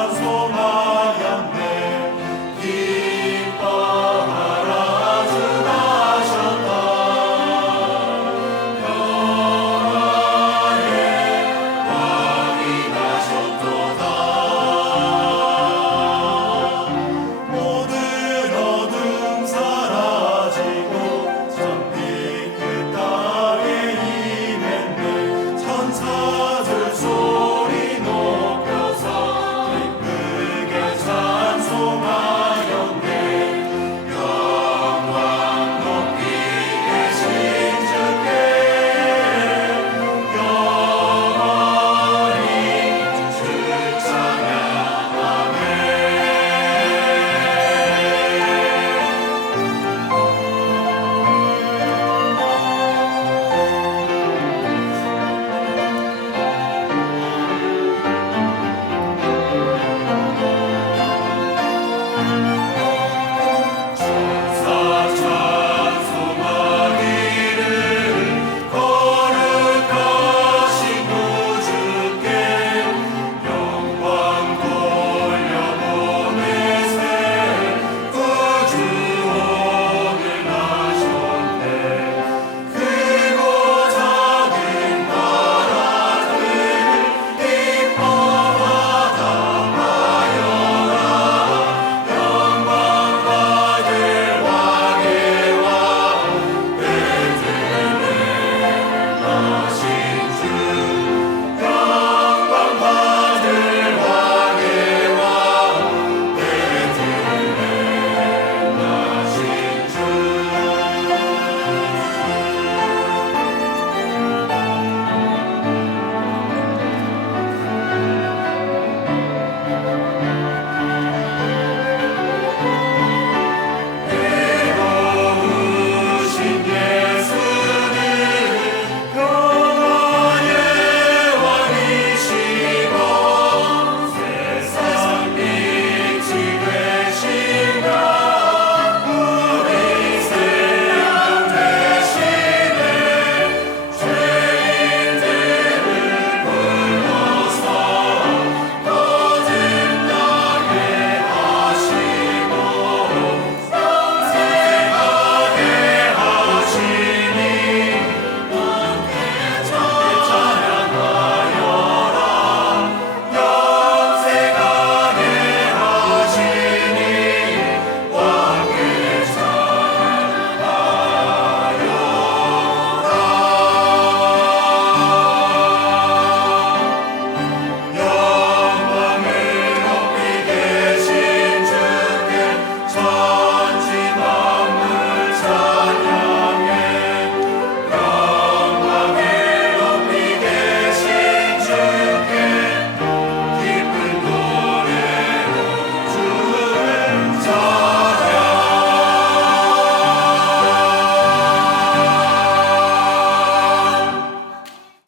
as olas.